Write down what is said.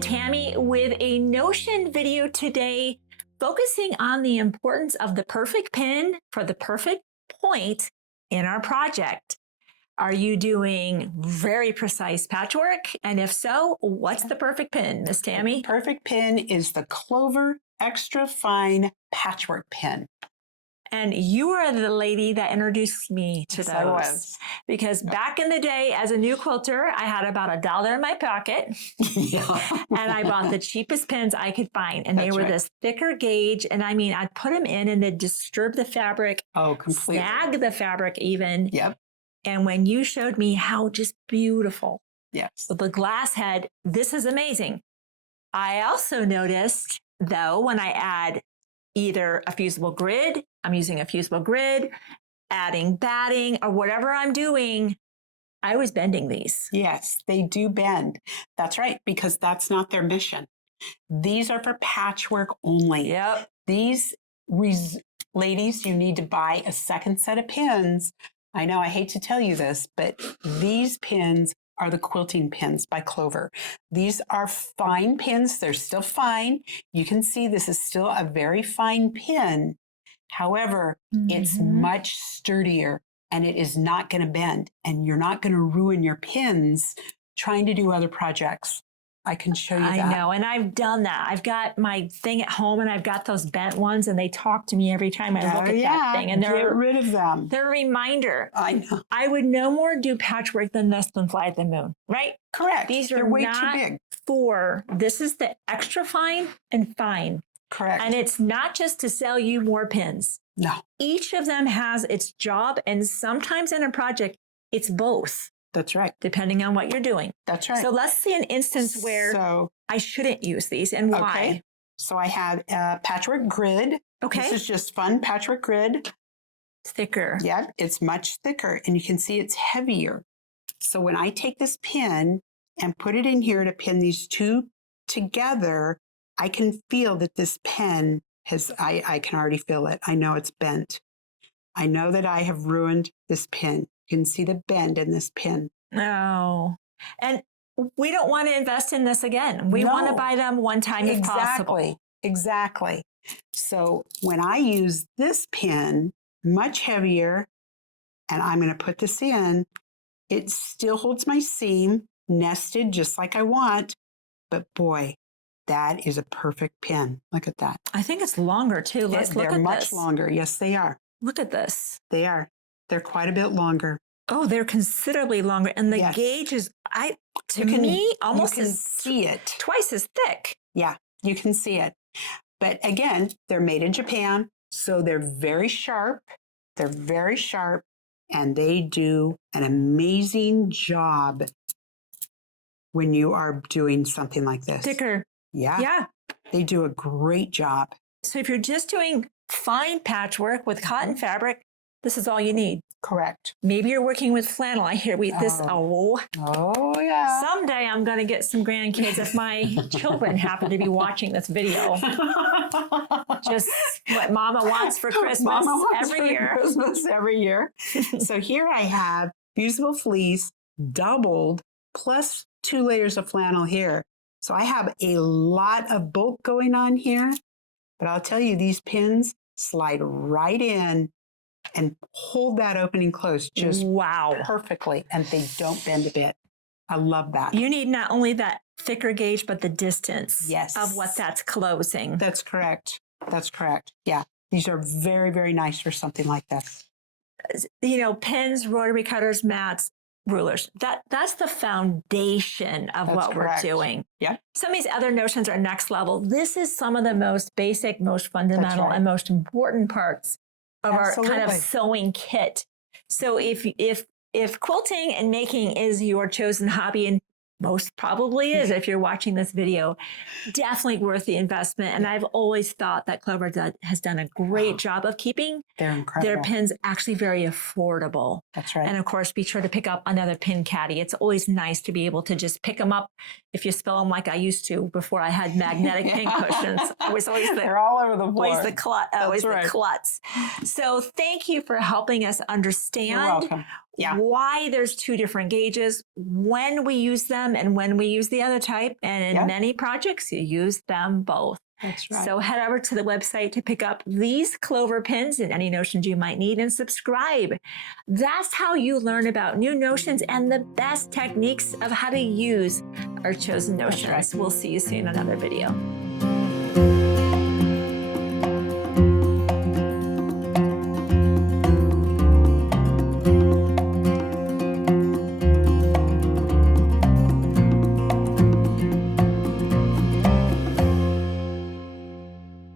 and Tammy with a Notion video today, focusing on the importance of the perfect pin for the perfect point in our project. Are you doing very precise patchwork? And if so, what's the perfect pin, Miss Tammy? Perfect pin is the Clover Extra Fine Patchwork Pin. And you are the lady that introduced me to those. I was. Because back in the day, as a new quilter, I had about $1 in my pocket. Yeah. And I bought the cheapest pins I could find. And they were right. this thicker gauge. And I mean, I'd put them in and they'd disturb the fabric. Oh, completely. Snag the fabric even. Yep. And when you showed me how just beautiful. Yes. So the glass head, this is amazing. I also noticed, though, when I add either a fusible grid, I'm using a fusible grid, adding batting, or whatever I'm doing, I was bending these. Yes, they do bend. That's right, because that's not their mission. These are for patchwork only. Yep. These ladies, you need to buy a second set of pins. I know I hate to tell you this, but these pins are the quilting pins by Clover. These are fine pins. They're still fine. You can see this is still a very fine pin. However, it's much sturdier and it is not going to bend, and you're not going to ruin your pins trying to do other projects. I can show you that. I know, and I've done that. I've got my thing at home, and I've got those bent ones, and they talk to me every time I look at that thing. And get rid of them. They're a reminder. I know. I would no more do patchwork than this than fly at the moon, right? Correct. These They're are way not too big. this is the extra fine and fine. Correct. And it's not just to sell you more pins. No. Each of them has its job, and sometimes in a project, it's both. That's right. Depending on what you're doing. That's right. So let's see an instance where I shouldn't use these and why. Okay. So I have a patchwork grid. Okay. This is just fun patchwork grid. Thicker. Yep. It's much thicker, and you can see it's heavier. So when I take this pin and put it in here to pin these two together, I can feel that this pen I can already feel it. I know it's bent. I know that I have ruined this pin. You can see the bend in this pin. Oh, and we don't want to invest in this again. We want to buy them one time if possible. Exactly. So when I use this pin, much heavier, and I'm going to put this in, it still holds my seam nested just like I want. But boy, that is a perfect pin. Look at that. I think it's longer too. Let's look at this. They're much longer. Yes, they are. Look at this. They are. They're quite a bit longer. Oh, they're considerably longer. And the gauge is, to me, almost see it. Twice as thick. Yeah, you can see it. But again, they're made in Japan, so they're very sharp. They're very sharp, and they do an amazing job when you are doing something like this. Thicker. Yeah. Yeah. They do a great job. So if you're just doing fine patchwork with cotton fabric, this is all you need. Correct. Maybe you're working with flannel. I hear Oh, yeah. Someday I'm going to get some grandkids if my children happen to be watching this video. Just what Mama wants for Christmas every year. So here I have fusible fleece doubled plus 2 layers of flannel here. So I have a lot of bulk going on here, but I'll tell you, these pins slide right in and hold that opening closed just perfectly, and they don't bend a bit. I love that. You need not only that thicker gauge, but the distance of what that's closing. That's correct. That's correct. Yeah. These are very, very nice for something like this. You know, pins, rotary cutters, mats, rulers. That's the foundation of what we're doing. Yeah. Some of these other notions are next level. This is some of the most basic, most fundamental, and most important parts of our kind of sewing kit. So if quilting and making is your chosen hobby, and most probably is if you're watching this video, definitely worth the investment. And I've always thought that Clover has done a great job of keeping their pins actually very affordable. That's right. And of course, be sure to pick up another pin caddy. It's always nice to be able to just pick them up if you spill them like I used to before I had magnetic pin cushions. I was always they're all over the floor. Always the klutz. So thank you for helping us understand why there's two different gauges, when we use them and when we use the other type. And in many projects, you use them both. That's right. So head over to the website to pick up these Clover pins and any notions you might need, and subscribe. That's how you learn about new notions and the best techniques of how to use our chosen notions. We'll see you soon in another video.